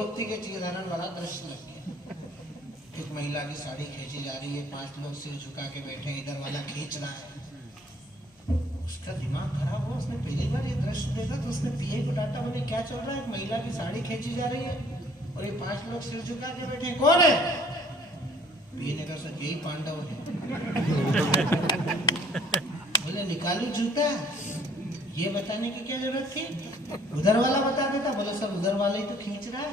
घोरोक्ति के चीधारण वाला दृश्य लग गया। एक महिला की साड़ी खींची जा रही है, 5 लोग सिर झुका के बैठे, इधर वाला खींच रहा है। उसका दिमाग खराब हुआ, उसने पहली बार ये दृश्य देखा तो उसने पीए को डांटा, बोले क्या चल रहा है, एक महिला की साड़ी खींची जा रही है और ये 5 लोग सिर झुका के बैठे, कौन है? पीए ने कहा सर यही पांडव है। बोले निकालू जूता, ये बताने की क्या जरूरत थी, उधर वाला बता देता। बोले सर उधर वाला ही तो खींच रहा है।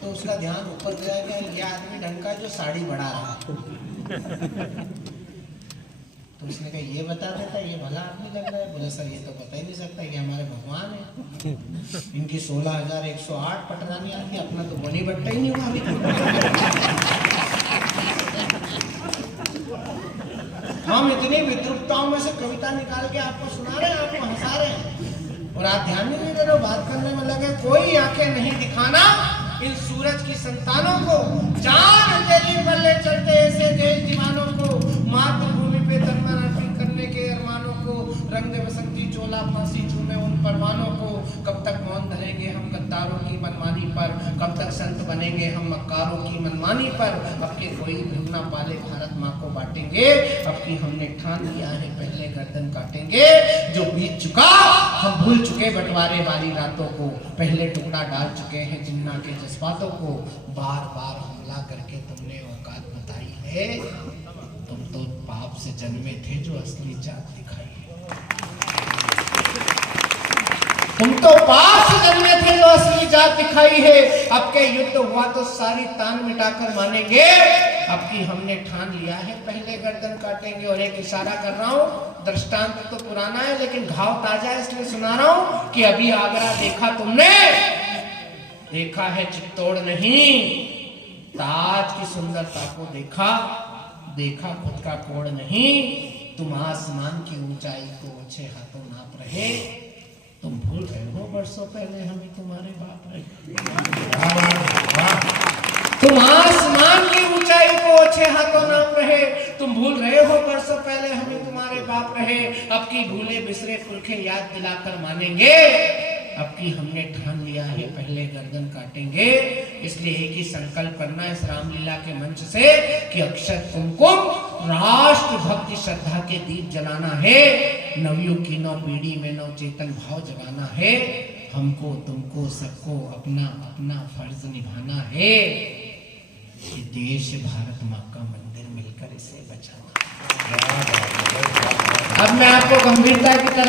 तो उसका ध्यान ऊपर गया कि ये आदमी ढंग का जो साड़ी बढ़ा रहा है। तो उसने कहा ये बता देता, ये भला आदमी लग रहा है। बोले सर ये तो बता ही नहीं सकता, ये हमारे भगवान है, इनकी 16,108 पटरानी आती, अपना तो बनी बट्टा ही नहीं हुआ अभी। हम इतनी विद्रुपताओं में से कविता निकाल के आपको सुना रहे हैं, आपको हंसा रहे हैं और आप ध्यान नहीं दे रहे हो, बात करने में लगे। कोई आंखें नहीं दिखाना इन सूरज की संतानों को, जान तेरी बल्ले चलते ऐसे देश दीवानों को, मातृभूमि पे तनमन अर्पित करने के अरमानों को, रंग बसंती चोला फांसी चूमे उन परवानों को। कब तक मौन धरेंगे हम गद्दारों की मनमानी पर, कब तक संत बनेंगे हम मक्कारों की मनमानी पर। अब के कोई भूल ना पाले भारत माँ को बांटेंगे, अब की हमने ठान लिया है पहले गर्दन काटेंगे। जो बीत चुका हम भूल चुके बंटवारे वाली रातों को, पहले टुकड़ा डाल चुके हैं जिन्ना के जज्बातों को। बार बार हमला करके तुमने औकात बताई है, तुम तो पाप से जन्मे थे जो असली जात दिखाई है। तुम तो पाप से जन्मे थे जो असली जात दिखाई है। अब के युद्ध हुआ तो सारी तान मिटाकर मानेंगे, अब की हमने ठान लिया है पहले गर्दन काटेंगे। और एक इशारा कर रहा हूँ, दृष्टांत तो पुराना है लेकिन घाव ताजा है, इसलिए सुना रहा हूँ कि अभी आगरा देखा तुमने, देखा है चित्तौड़ नहीं। ताज की सुंदरता को देखा, देखा खुद का कोड़ नहीं। तुम आसमान की ऊंचाई को ऊंचे हाथों नाप रहे, तुम भूल गए हो बरसों पहले हम ही तुम्हारे बाप रहे। तुम आसमान की ऊंचाई को ऊंचे हाथों नाप रहे, तुम भूल रहे हो बरसों पहले हम ही तुम्हारे बाप रहे। अब की भूले बिसरे पुरखे याद दिलाकर मानेंगे, अब की हमने ठान लिया है पहले गर्दन काटेंगे। इसलिए एक ही संकल्प करना है इस रामलीला के मंच से कि अक्षर कुमकुम राष्ट्र भक्ति श्रद्धा के दीप जलाना है, नवयुग की नव पीढ़ी में नव चेतन भाव जगाना है। हमको तुमको सबको अपना अपना फर्ज निभाना है, ये देश भारत माँ का मंदिर मिलकर इसे बचाना। अब मैं आपको गंभीरता की तरफ